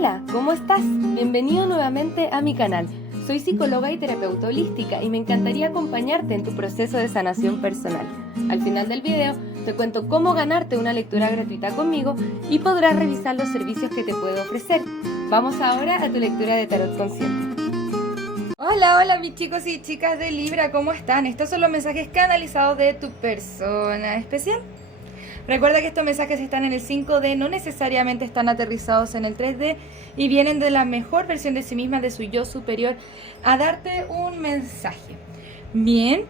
Hola, ¿cómo estás? Bienvenido nuevamente a mi canal. Soy psicóloga y terapeuta holística y me encantaría acompañarte en tu proceso de sanación personal. Al final del video te cuento cómo ganarte una lectura gratuita conmigo y podrás revisar los servicios que te puedo ofrecer. Vamos ahora a tu lectura de tarot consciente. Hola mis chicos y chicas de Libra, ¿cómo están? Estos son los mensajes canalizados de tu persona especial. Recuerda que estos mensajes están en el 5D, no necesariamente están aterrizados en el 3D y vienen de la mejor versión de sí misma, de su yo superior, a darte un mensaje. Bien,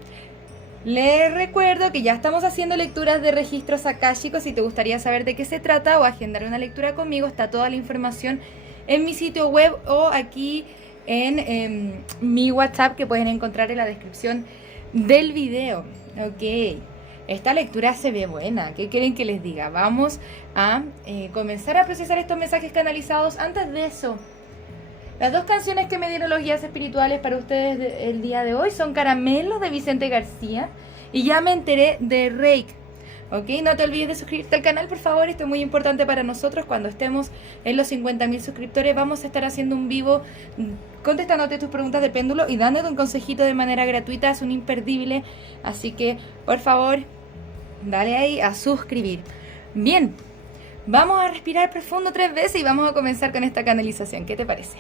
les recuerdo que ya estamos haciendo lecturas de registros akáshicos. Si te gustaría saber de qué se trata o agendar una lectura conmigo, está toda la información en mi sitio web o aquí en mi WhatsApp, que pueden encontrar en la descripción del video. Ok. Esta lectura se ve buena. ¿Qué quieren que les diga? Vamos a comenzar a procesar estos mensajes canalizados. Antes de eso, las dos canciones que me dieron los guías espirituales para ustedes el día de hoy son Caramelo de Vicente García y Ya me enteré de Reik. ¿Ok? No te olvides de suscribirte al canal, por favor. Esto es muy importante para nosotros. Cuando estemos en los 50.000 suscriptores vamos a estar haciendo un vivo contestándote tus preguntas de péndulo y dándote un consejito de manera gratuita. Es un imperdible. Así que, por favor, dale ahí a suscribir. Bien, vamos a respirar profundo 3 veces y vamos a comenzar con esta canalización. ¿Qué te parece?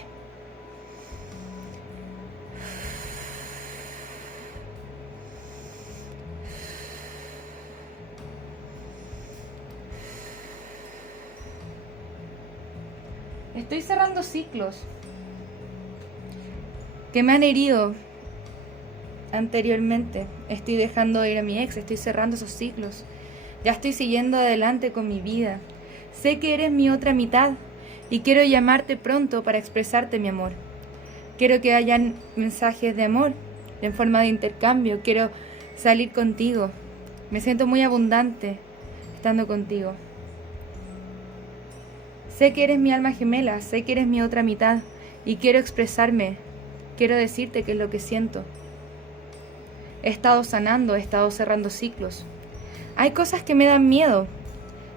Estoy cerrando ciclos que me han herido anteriormente. Estoy dejando ir a mi ex, estoy cerrando esos ciclos. Ya estoy siguiendo adelante con mi vida. Sé que eres mi otra mitad y quiero llamarte pronto para expresarte mi amor. Quiero que hayan mensajes de amor en forma de intercambio. Quiero salir contigo. Me siento muy abundante estando contigo. Sé que eres mi alma gemela, sé que eres mi otra mitad y quiero expresarme. Quiero decirte qué es lo que siento. He estado sanando, he estado cerrando ciclos. Hay cosas que me dan miedo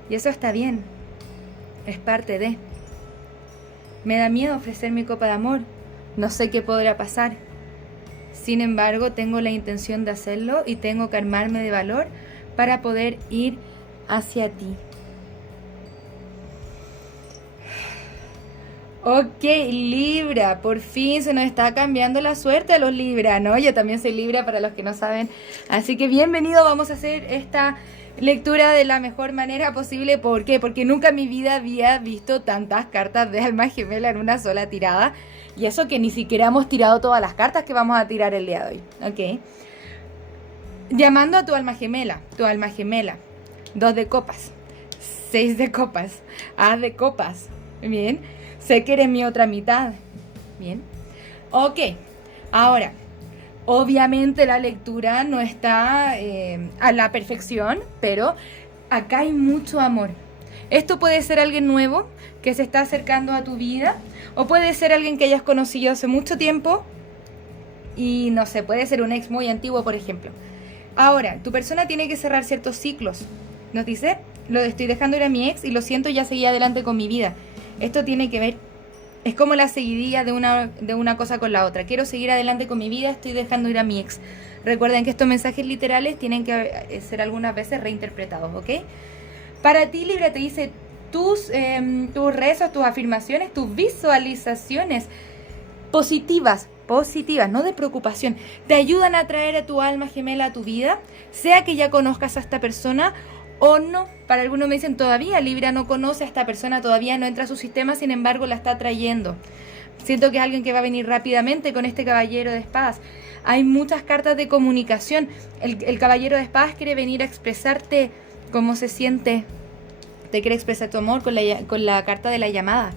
y eso está bien. Es parte de. Me da miedo ofrecer mi copa de amor. No sé qué podrá pasar. Sin embargo, tengo la intención de hacerlo y tengo que armarme de valor para poder ir hacia ti. Ok, Libra, por fin se nos está cambiando la suerte a los Libra, ¿no? Yo también soy Libra para los que no saben. Así que bienvenido, vamos a hacer esta lectura de la mejor manera posible. ¿Por qué? Porque nunca en mi vida había visto tantas cartas de alma gemela en una sola tirada. Y eso que ni siquiera hemos tirado todas las cartas que vamos a tirar el día de hoy. Ok. Llamando a tu alma gemela, 2 de copas, 6 de copas, As de copas, bien. Sé que eres mi otra mitad. Bien. Ok. Ahora, obviamente la lectura no está a la perfección, pero acá hay mucho amor. Esto puede ser alguien nuevo que se está acercando a tu vida, o puede ser alguien que hayas conocido hace mucho tiempo y no sé, puede ser un ex muy antiguo, por ejemplo. Ahora, tu persona tiene que cerrar ciertos ciclos. Nos dice, lo estoy dejando ir a mi ex y lo siento, ya seguí adelante con mi vida. Esto tiene que ver, es como la seguidilla de una cosa con la otra. Quiero seguir adelante con mi vida, estoy dejando ir a mi ex. Recuerden que estos mensajes literales tienen que ser algunas veces reinterpretados, ¿ok? Para ti, Libra, te dice tus rezos, tus afirmaciones, tus visualizaciones positivas, no de preocupación, te ayudan a traer a tu alma gemela a tu vida, sea que ya conozcas a esta persona o no. Para algunos me dicen, todavía Libra no conoce a esta persona, todavía no entra a su sistema, sin embargo la está trayendo. Siento que es alguien que va a venir rápidamente con este caballero de espadas. Hay muchas cartas de comunicación. El caballero de espadas quiere venir a expresarte cómo se siente. Te quiere expresar tu amor con la carta de la llamada.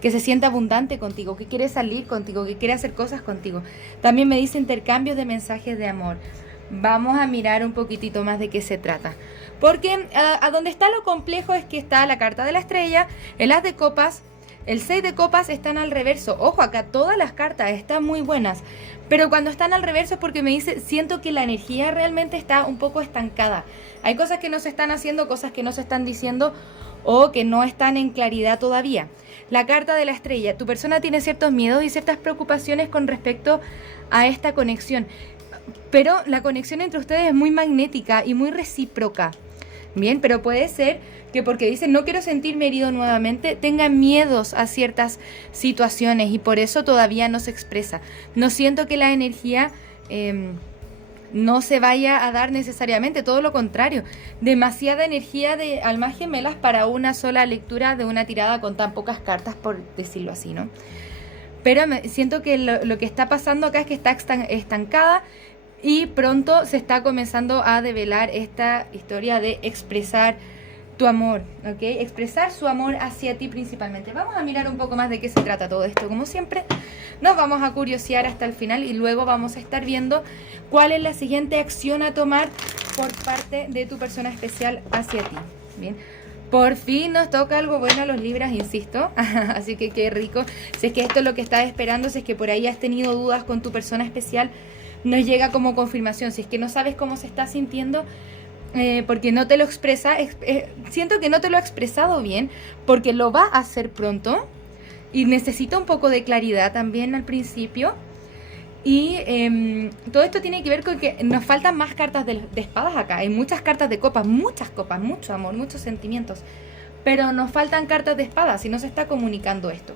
Que se sienta abundante contigo, que quiere salir contigo, que quiere hacer cosas contigo. También me dice intercambios de mensajes de amor. Vamos a mirar un poquitito más de qué se trata. Porque a donde está lo complejo es que está la carta de la estrella, el As de copas, el 6 de copas están al reverso. Ojo, acá todas las cartas están muy buenas. Pero cuando están al reverso es porque me dice, siento que la energía realmente está un poco estancada. Hay cosas que no se están haciendo, cosas que no se están diciendo, o que no están en claridad todavía. La carta de la estrella, tu persona tiene ciertos miedos y ciertas preocupaciones con respecto a esta conexión, pero la conexión entre ustedes es muy magnética y muy recíproca. Bien, pero puede ser que porque dicen no quiero sentirme herido nuevamente, tengan miedos a ciertas situaciones y por eso todavía no se expresa. No siento que la energía no se vaya a dar necesariamente, todo lo contrario. Demasiada energía de almas gemelas para una sola lectura de una tirada con tan pocas cartas, por decirlo así, ¿no? Pero siento que lo que está pasando acá es que está estancada y pronto se está comenzando a develar esta historia de expresar tu amor, ¿ok? Expresar su amor hacia ti principalmente. Vamos a mirar un poco más de qué se trata todo esto. Como siempre, nos vamos a curiosear hasta el final y luego vamos a estar viendo cuál es la siguiente acción a tomar por parte de tu persona especial hacia ti. Bien. Por fin nos toca algo bueno a los Libras, insisto. Así que qué rico. Si es que esto es lo que estás esperando, si es que por ahí has tenido dudas con tu persona especial, nos llega como confirmación. Si es que no sabes cómo se está sintiendo, porque no te lo expresa, siento que no te lo ha expresado bien, porque lo va a hacer pronto y necesita un poco de claridad también al principio. Y todo esto tiene que ver con que nos faltan más cartas de espadas acá. Hay muchas cartas de copas, mucho amor, muchos sentimientos, pero nos faltan cartas de espadas y no se está comunicando esto.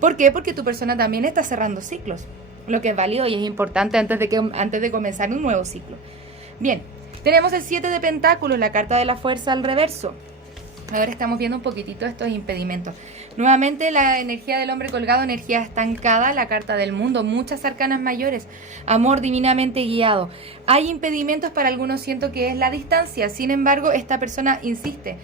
¿Por qué? Porque tu persona también está cerrando ciclos, lo que es válido y es importante antes de comenzar un nuevo ciclo. Bien, tenemos el 7 de pentáculos, la carta de la fuerza al reverso. Ahora estamos viendo un poquitito estos impedimentos. Nuevamente la energía del hombre colgado, energía estancada, la carta del mundo, muchas arcanas mayores, amor divinamente guiado. Hay impedimentos para algunos, siento que es la distancia. Sin embargo, esta persona insiste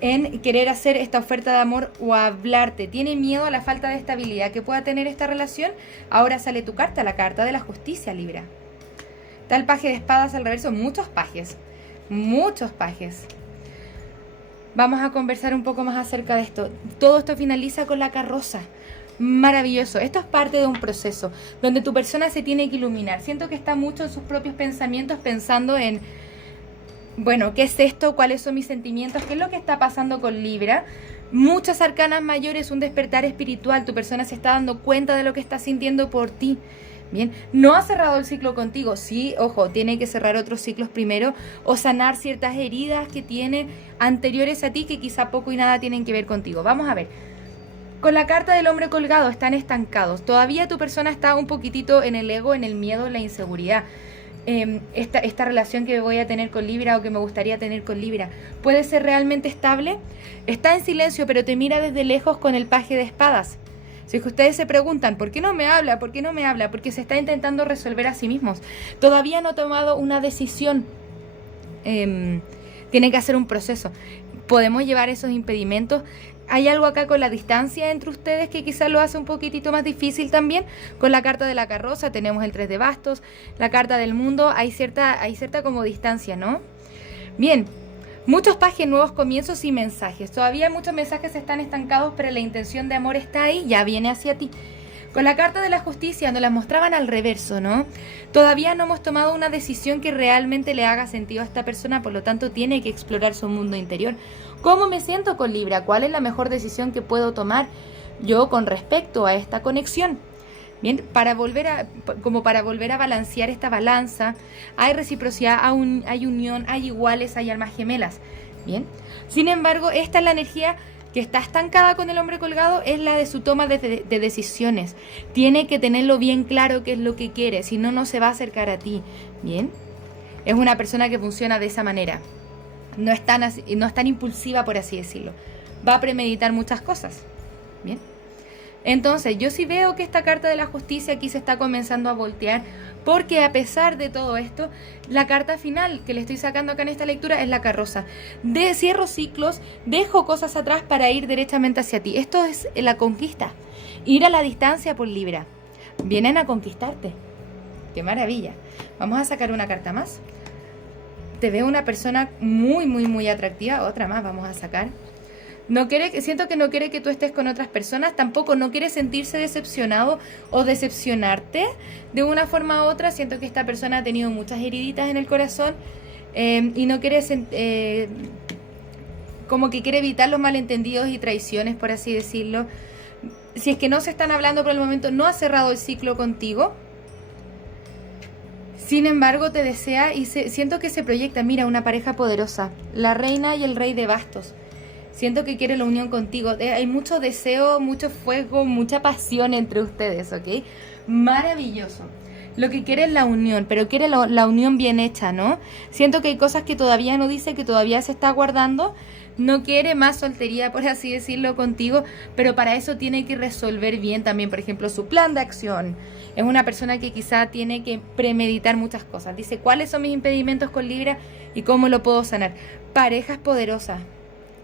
en querer hacer esta oferta de amor o hablarte. Tiene miedo a la falta de estabilidad que pueda tener esta relación. Ahora sale tu carta, la carta de la justicia, Libra. Está el paje de espadas al reverso, muchos pajes. Vamos a conversar un poco más acerca de esto. Todo esto finaliza con la carroza. Maravilloso. Esto es parte de un proceso donde tu persona se tiene que iluminar. Siento que está mucho en sus propios pensamientos, pensando en, bueno, ¿qué es esto? ¿Cuáles son mis sentimientos? ¿Qué es lo que está pasando con Libra? Muchas arcanas mayores, un despertar espiritual. Tu persona se está dando cuenta de lo que está sintiendo por ti. Bien, no ha cerrado el ciclo contigo. Sí, ojo, tiene que cerrar otros ciclos primero o sanar ciertas heridas que tiene anteriores a ti que quizá poco y nada tienen que ver contigo. Vamos a ver. Con la carta del hombre colgado están estancados. Todavía tu persona está un poquitito en el ego, en el miedo, en la inseguridad. Esta relación que voy a tener con Libra o que me gustaría tener con Libra, ¿puede ser realmente estable? Está en silencio, pero te mira desde lejos con el paje de espadas. Si es que ustedes se preguntan, ¿por qué no me habla? ¿Por qué no me habla? Porque se está intentando resolver a sí mismos. Todavía no ha tomado una decisión. Tiene que hacer un proceso. Podemos llevar esos impedimentos. Hay algo acá con la distancia entre ustedes que quizás lo hace un poquitito más difícil también. Con la carta de la carroza tenemos el 3 de bastos, la carta del mundo. Hay cierta como distancia, ¿no? Bien. Muchos pajes, nuevos comienzos y mensajes. Todavía muchos mensajes están estancados, pero la intención de amor está ahí, ya viene hacia ti. Con la carta de la justicia nos la mostraban al reverso, ¿no? Todavía no hemos tomado una decisión que realmente le haga sentido a esta persona, por lo tanto tiene que explorar su mundo interior. ¿Cómo me siento con Libra? ¿Cuál es la mejor decisión que puedo tomar yo con respecto a esta conexión? Bien, para volver a balancear esta balanza, hay reciprocidad, hay unión, hay iguales, hay almas gemelas. Bien, sin embargo, esta es la energía que está estancada con el hombre colgado, es la de su toma de decisiones. Tiene que tenerlo bien claro qué es lo que quiere, si no, no se va a acercar a ti. Bien, es una persona que funciona de esa manera. No es tan impulsiva, por así decirlo. Va a premeditar muchas cosas. Bien. Entonces, yo sí veo que esta carta de la justicia aquí se está comenzando a voltear, porque a pesar de todo esto, la carta final que le estoy sacando acá en esta lectura es la carroza. Cierro ciclos, dejo cosas atrás para ir directamente hacia ti. Esto es la conquista, ir a la distancia por Libra. Vienen a conquistarte. ¡Qué maravilla! Vamos a sacar una carta más. Te veo una persona muy, muy, muy atractiva. Otra más vamos a sacar. Siento que no quiere que tú estés con otras personas, tampoco no quiere sentirse decepcionado o decepcionarte de una forma u otra. Siento que esta persona ha tenido muchas heriditas en el corazón y no quiere como que quiere evitar los malentendidos y traiciones, por así decirlo. Si es que no se están hablando por el momento, no ha cerrado el ciclo contigo. Sin embargo, te desea y siento que se proyecta, mira, una pareja poderosa, la reina y el rey de bastos. Siento que quiere la unión contigo. Hay mucho deseo, mucho fuego, mucha pasión entre ustedes, ¿ok? Maravilloso. Lo que quiere es la unión, pero quiere la unión bien hecha, ¿no? Siento que hay cosas que todavía no dice, que todavía se está guardando. No quiere más soltería, por así decirlo, contigo, pero para eso tiene que resolver bien también, por ejemplo, su plan de acción. Es una persona que quizá tiene que premeditar muchas cosas. Dice, ¿cuáles son mis impedimentos con Libra y cómo lo puedo sanar? Parejas poderosas.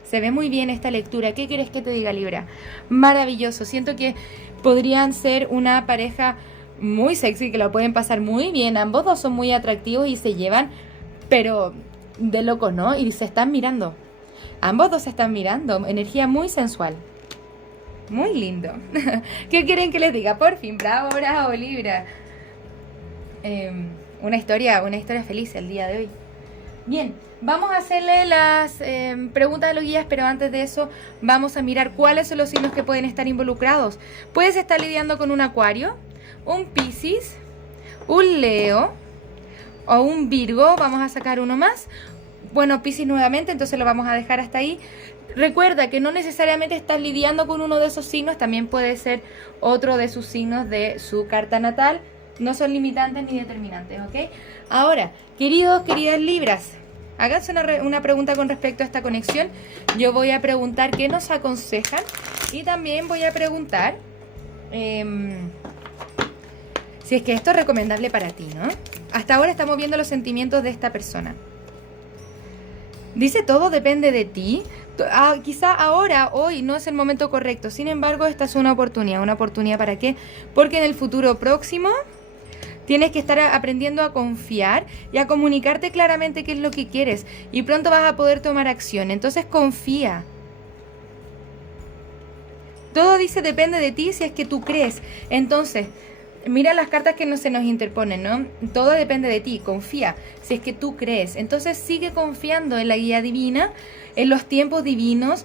Se ve muy bien esta lectura. ¿Qué quieres que te diga, Libra? Maravilloso. Siento que podrían ser una pareja muy sexy, que lo pueden pasar muy bien. Ambos dos son muy atractivos y se llevan, pero de locos, ¿no? Y se están mirando. Ambos dos se están mirando. Energía muy sensual. Muy lindo. ¿Qué quieren que les diga? Por fin, bravo, bravo, Libra. Una historia feliz el día de hoy. Bien, vamos a hacerle las preguntas a los guías, pero antes de eso vamos a mirar cuáles son los signos que pueden estar involucrados. Puedes estar lidiando con un Acuario, un Piscis, un Leo o un Virgo. Vamos a sacar uno más. Bueno, Piscis nuevamente, entonces lo vamos a dejar hasta ahí. Recuerda que no necesariamente estás lidiando con uno de esos signos, también puede ser otro de sus signos de su carta natal. No son limitantes ni determinantes, ¿ok? Ahora, queridas Libras, háganse una pregunta con respecto a esta conexión. Yo voy a preguntar qué nos aconsejan y también voy a preguntar si es que esto es recomendable para ti, ¿no? Hasta ahora estamos viendo los sentimientos de esta persona. Dice, todo depende de ti. Quizá ahora, hoy, no es el momento correcto. Sin embargo, esta es una oportunidad. ¿Una oportunidad para qué? Porque en el futuro próximo tienes que estar aprendiendo a confiar y a comunicarte claramente qué es lo que quieres. Y pronto vas a poder tomar acción. Entonces confía. Todo dice depende de ti si es que tú crees. Entonces, mira las cartas que se nos interponen, ¿no? Todo depende de ti, confía, si es que tú crees. Entonces sigue confiando en la guía divina, en los tiempos divinos.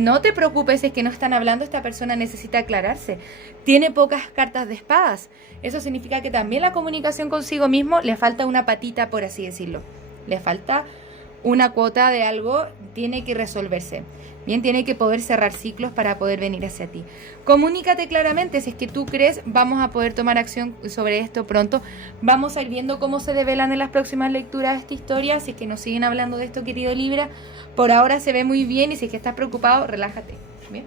No te preocupes si es que no están hablando, esta persona necesita aclararse. Tiene pocas cartas de espadas. Eso significa que también la comunicación consigo mismo le falta una patita, por así decirlo. Le falta una cuota de algo, tiene que resolverse. Bien, tiene que poder cerrar ciclos para poder venir hacia ti. Comunícate claramente, si es que tú crees, vamos a poder tomar acción sobre esto pronto. Vamos a ir viendo cómo se develan en las próximas lecturas de esta historia. Si es que nos siguen hablando de esto, querido Libra, por ahora se ve muy bien y si es que estás preocupado, relájate. Bien.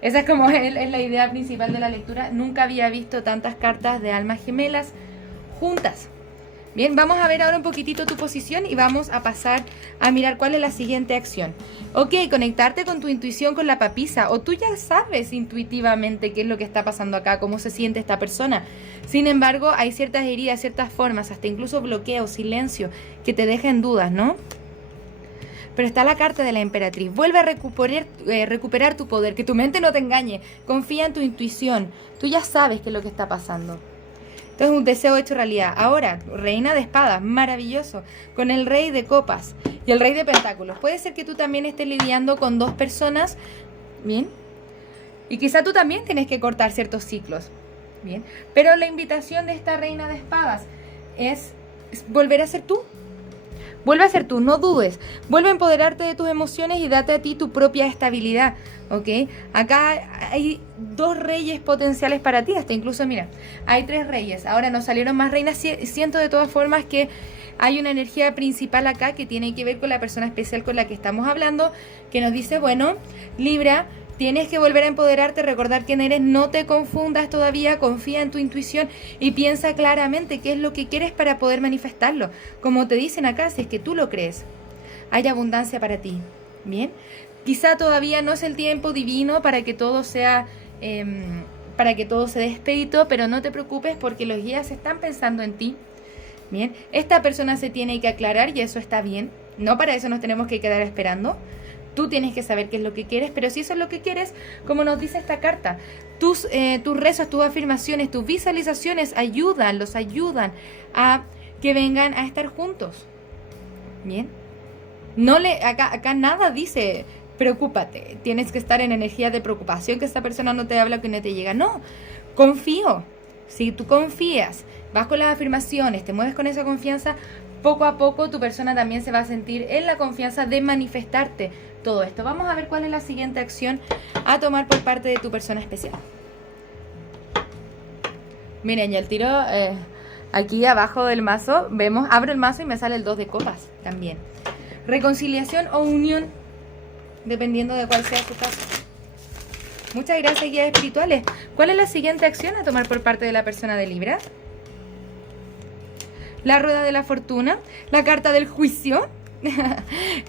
Esa es como es la idea principal de la lectura. Nunca había visto tantas cartas de almas gemelas juntas. Bien, vamos a ver ahora un poquitito tu posición y vamos a pasar a mirar cuál es la siguiente acción. Ok, conectarte con tu intuición, con la papisa, o tú ya sabes intuitivamente qué es lo que está pasando acá, cómo se siente esta persona. Sin embargo, hay ciertas heridas, ciertas formas, hasta incluso bloqueo, silencio, que te dejan dudas, ¿no? Pero está la carta de la emperatriz. Vuelve a recuperar tu poder, que tu mente no te engañe. Confía en tu intuición. Tú ya sabes qué es lo que está pasando. Entonces, un deseo hecho realidad. Ahora, reina de espadas, maravilloso. Con el rey de copas y el rey de pentáculos. Puede ser que tú también estés lidiando con dos personas. Bien. Y quizá tú también tienes que cortar ciertos ciclos. Bien. Pero la invitación de esta reina de espadas es volver a ser tú. Vuelve a ser tú, no dudes. Vuelve a empoderarte de tus emociones y date a ti tu propia estabilidad, ¿ok? Acá hay dos reyes potenciales para ti, hasta incluso, mira, hay 3 reyes. Ahora nos salieron más reinas. Siento de todas formas que hay una energía principal acá que tiene que ver con la persona especial con la que estamos hablando, que nos dice, bueno, Libra, tienes que volver a empoderarte, recordar quién eres, no te confundas todavía, confía en tu intuición y piensa claramente qué es lo que quieres para poder manifestarlo. Como te dicen acá, si es que tú lo crees, hay abundancia para ti. Bien, quizá todavía no es el tiempo divino para que todo sea, para que todo se dé expedito, pero no te preocupes porque los guías están pensando en ti. Bien, esta persona se tiene que aclarar y eso está bien. No para eso nos tenemos que quedar esperando. Tú tienes que saber qué es lo que quieres, pero si eso es lo que quieres, como nos dice esta carta, tus rezos, tus afirmaciones, tus visualizaciones los ayudan a que vengan a estar juntos. Bien, Acá nada dice preocúpate, tienes que estar en energía de preocupación, que esta persona no te habla o que no te llega. No, confío. Si tú confías, vas con las afirmaciones, te mueves con esa confianza, poco a poco tu persona también se va a sentir en la confianza de manifestarte todo esto. Vamos a ver cuál es la siguiente acción a tomar por parte de tu persona especial. Miren, ya el tiro aquí abajo del mazo, abro el mazo y me sale el 2 de copas también. Reconciliación o unión, dependiendo de cuál sea su caso. Muchas gracias, guías espirituales. ¿Cuál es la siguiente acción a tomar por parte de la persona de Libra? La rueda de la fortuna, la carta del juicio,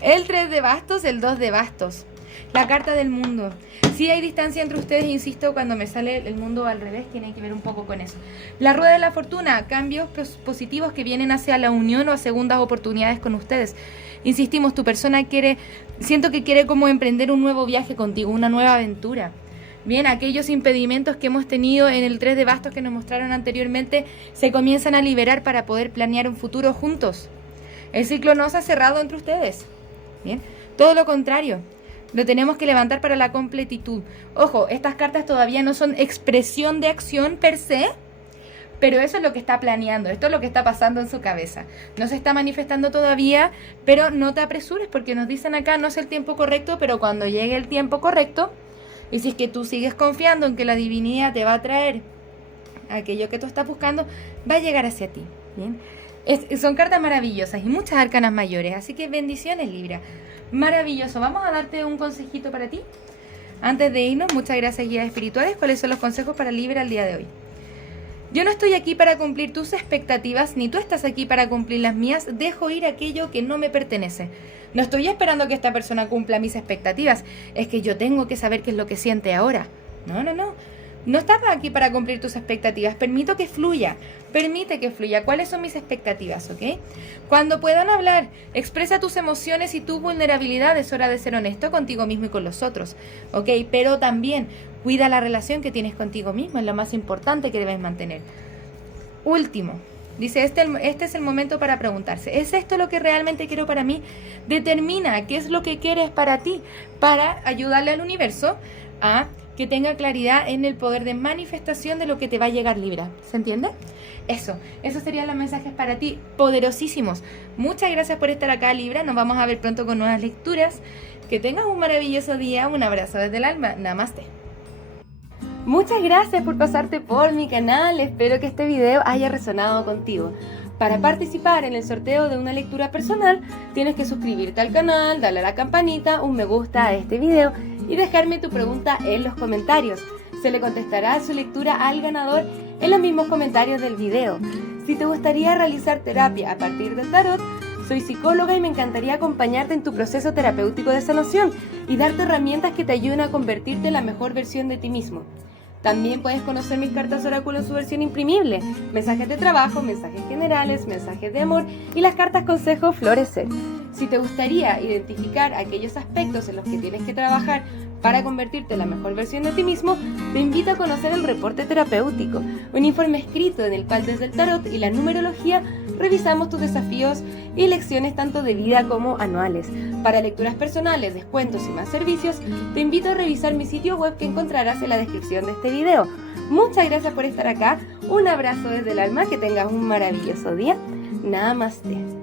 el 3 de bastos, el 2 de bastos, la carta del mundo. Si hay distancia entre ustedes, insisto, cuando me sale el mundo al revés, tiene que ver un poco con eso. La rueda de la fortuna, cambios positivos que vienen hacia la unión o a segundas oportunidades con ustedes. Insistimos, tu persona siento que quiere como emprender un nuevo viaje contigo, una nueva aventura. Bien, aquellos impedimentos que hemos tenido en el 3 de bastos que nos mostraron anteriormente se comienzan a liberar para poder planear un futuro juntos. El ciclo no se ha cerrado entre ustedes. Bien, todo lo contrario. Lo tenemos que levantar para la completitud. Ojo, estas cartas todavía no son expresión de acción per se, pero eso es lo que está planeando, esto es lo que está pasando en su cabeza. No se está manifestando todavía, pero no te apresures porque nos dicen acá, no es el tiempo correcto, pero cuando llegue el tiempo correcto, y si es que tú sigues confiando en que la divinidad te va a traer aquello que tú estás buscando, va a llegar hacia ti. ¿Bien? Son cartas maravillosas y muchas arcanas mayores, así que bendiciones, Libra. Maravilloso. Vamos a darte un consejito para ti. Antes de irnos, muchas gracias, guías espirituales. ¿Cuáles son los consejos para Libra el día de hoy? Yo no estoy aquí para cumplir tus expectativas, ni tú estás aquí para cumplir las mías. Dejo ir aquello que no me pertenece. No estoy esperando que esta persona cumpla mis expectativas. Es que yo tengo que saber qué es lo que siente ahora. No. No estás aquí para cumplir tus expectativas. Permito que fluya. Permite que fluya. ¿Cuáles son mis expectativas? ¿Ok? Cuando puedan hablar, expresa tus emociones y tu vulnerabilidad. Es hora de ser honesto contigo mismo y con los otros. ¿Ok? Pero también cuida la relación que tienes contigo mismo. Es lo más importante que debes mantener. Último. Dice, este es el momento para preguntarse, ¿es esto lo que realmente quiero para mí? Determina qué es lo que quieres para ti, para ayudarle al universo a que tenga claridad en el poder de manifestación de lo que te va a llegar, Libra. ¿Se entiende? Esos serían los mensajes para ti, poderosísimos. Muchas gracias por estar acá, Libra. Nos vamos a ver pronto con nuevas lecturas. Que tengas un maravilloso día. Un abrazo desde el alma. Namaste. Muchas gracias por pasarte por mi canal. Espero que este video haya resonado contigo. Para participar en el sorteo de una lectura personal, tienes que suscribirte al canal, darle a la campanita, un me gusta a este video y dejarme tu pregunta en los comentarios. Se le contestará su lectura al ganador en los mismos comentarios del video. Si te gustaría realizar terapia a partir del tarot, soy psicóloga y me encantaría acompañarte en tu proceso terapéutico de sanación y darte herramientas que te ayuden a convertirte en la mejor versión de ti mismo. También puedes conocer mis cartas oráculo en su versión imprimible, mensajes de trabajo, mensajes generales, mensajes de amor y las cartas consejo florecer. Si te gustaría identificar aquellos aspectos en los que tienes que trabajar para convertirte en la mejor versión de ti mismo, te invito a conocer el reporte terapéutico, un informe escrito en el cual desde el tarot y la numerología revisamos tus desafíos y lecciones tanto de vida como anuales. Para lecturas personales, descuentos y más servicios, te invito a revisar mi sitio web que encontrarás en la descripción de este video. Muchas gracias por estar acá, un abrazo desde el alma, que tengas un maravilloso día. Namaste.